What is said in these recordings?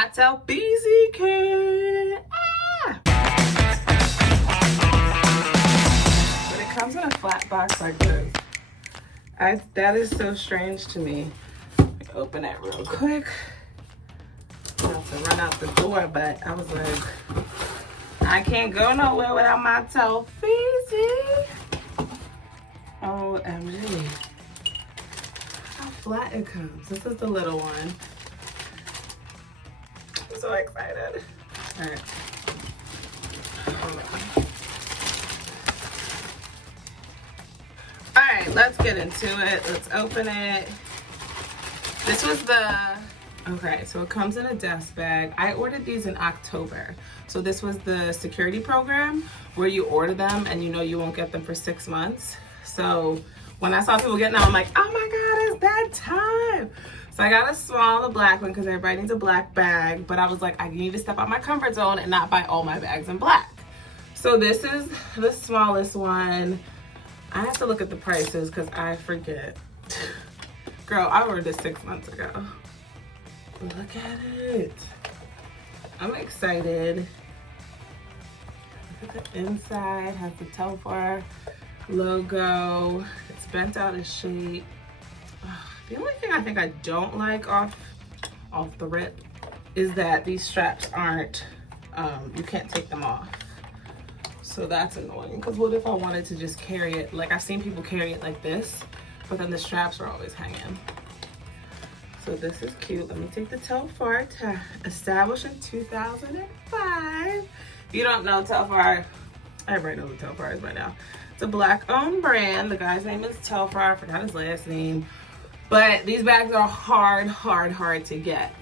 my Telfar kit. But it comes in a flat box like this. That is so strange to me. Open it real quick. I'm about to run out the door, but I was like, I can't go nowhere without my Telfar. OMG. How flat it comes. This is the little one. I'm so excited. All right. All right, let's get into it. Let's open it. This was okay, so it comes in a dust bag. I ordered these in October. So this was the security program where you order them and you know you won't get them for 6 months. So when I saw people getting them, I'm like, oh my God, it's that time. So I got a small, a black one, because everybody needs a black bag. But I was like, I need to step out my comfort zone and not buy all my bags in black. So this is the smallest one. I have to look at the prices because I forget. Girl, I ordered this 6 months ago. Look at it. I'm excited. Look at the inside. Has the Telfar logo. It's bent out of shape. The only thing I think I don't like off the rip is that these straps aren't, you can't take them off. So that's annoying, because what if I wanted to just carry it, like I've seen people carry it like this, but then the straps are always hanging. So this is cute. Let me take the Telfar, established in 2005. If you don't know Telfar, everybody knows what Telfar is by now. It's a black owned brand. The guy's name is Telfar. I forgot his last name. But these bags are hard to get.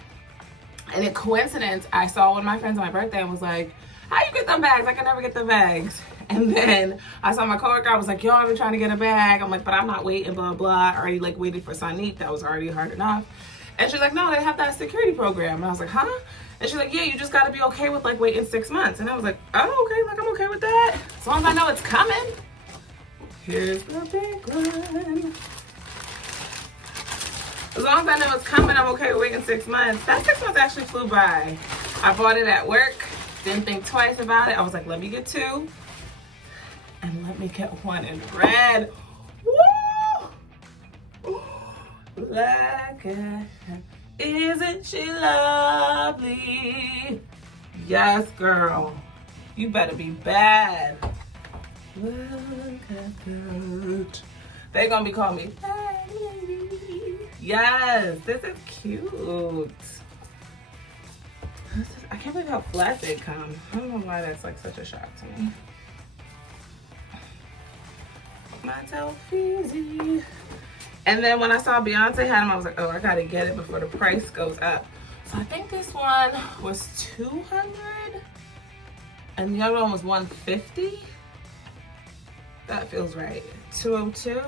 And in coincidence, I saw one of my friends on my birthday and was like, how you get them bags? I can never get the bags. And then I saw my coworker, I was like, yo, I've been trying to get a bag. I'm like, but I'm not waiting, blah, blah. I already like waited for Sonique. That was already hard enough. And she's like, no, they have that security program. And I was like, huh? And she's like, yeah, you just gotta be okay with like waiting 6 months. And I was like, oh, okay, like I'm okay with that. As long as I know it's coming. Here's the big one. As long as I know it's coming, I'm okay with waiting 6 months. That 6 months actually flew by. I bought it at work. Didn't think twice about it. I was like, let me get 2. And let me get 1 in red. Woo! Look at her. Isn't she lovely? Yes, girl. You better be bad. Look at that. They're gonna be calling me bad lady. Yes, this is cute. I can't believe how flat they come. I don't know why that's like such a shock to me. My Telfar. And then when I saw Beyonce had them, I was like, oh, I gotta get it before the price goes up. So I think this one was $200 and the other one was $150. That feels right. $202.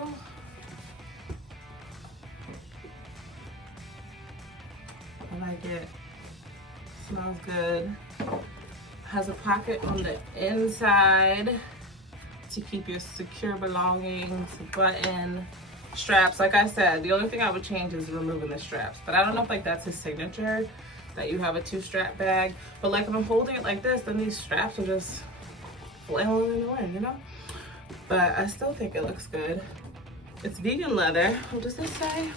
I like it. Smells good. Has a pocket on the inside to keep your secure belongings, button, straps. Like I said, the only thing I would change is removing the straps. But I don't know if like that's his signature, that you have a 2-strap bag. But like if I'm holding it like this, then these straps are just flailing in the wind, you know? But I still think it looks good. It's vegan leather. What does this say?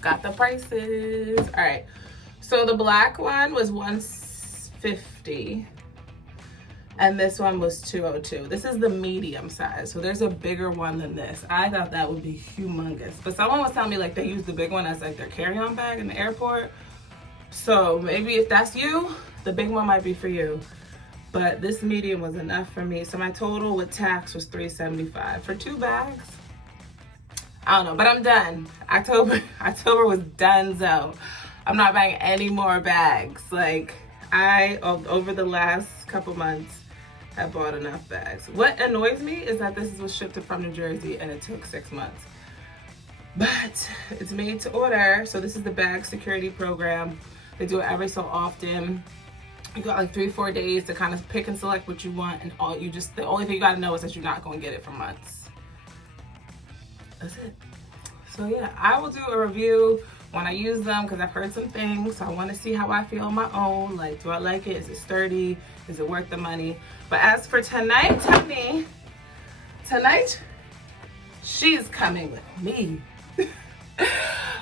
Got the prices. All right. So the black one was $150 and this one was $202. This is the medium size. So there's a bigger one than this. I thought that would be humongous. But someone was telling me like they use the big one as like their carry-on bag in the airport. So maybe if that's you, the big one might be for you. But this medium was enough for me. So my total with tax was $375 for 2 bags. I don't know, but I'm done. October was donezo. I'm not buying any more bags. Like over the last couple months, have bought enough bags. What annoys me is that this was shipped from New Jersey and it took 6 months. But it's made to order. So this is the bag security program. They do it every so often. You got like 3-4 days to kind of pick and select what you want, and the only thing you gotta know is that you're not gonna get it for months. That's it. So yeah, I will do a review when I use them, because I've heard some things, so I want to see how I feel on my own. Like, do I like it? Is it sturdy? Is it worth the money? But as for tonight, honey, tonight, she's coming with me.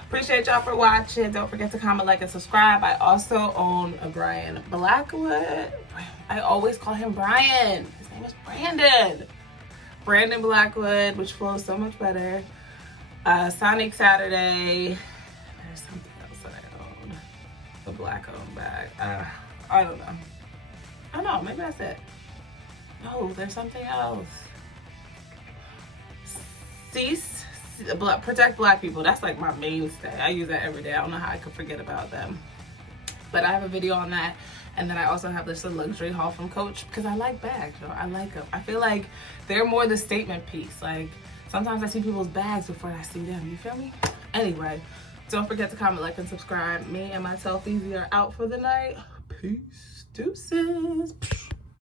Appreciate y'all for watching. Don't forget to comment, like, and subscribe. I also own a Brian Blackwood. I always call him Brian. His name is Brandon. Brandon Blackwood, which flows so much better. Sonic Saturday. There's something else that I own. The black owned bag. I don't know. I don't know. Maybe that's it. No, there's something else. Cease. Protect Black people. That's like my mainstay. I use that every day. I don't know how I could forget about them. But I have a video on that. And then I also have this luxury haul from Coach because I like bags, yo. I like them. I feel like they're more the statement piece. Like, sometimes I see people's bags before I see them. You feel me? Anyway, don't forget to comment, like, and subscribe. Me and my Telfar Bags are out for the night. Peace. Deuces.